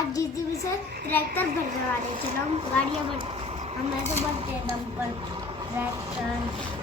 आज जीसीबी से ट्रैक्टर भरने वाले। चलो हम गाड़ियाँ भर, हम ऐसे भरते हैं डंपर ट्रैक्टर।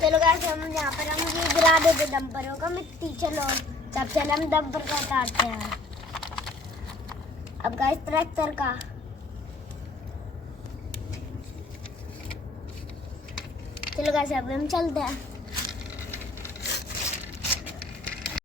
चलो गाइस हम यहाँ पर हम ये गिरा देते डंपरों का मिट्टी। चलो तब चल हम डंपर का उतारते हैं। अब गाइस ट्रैक्टर का। चलो गाइस अब हम चलते हैं।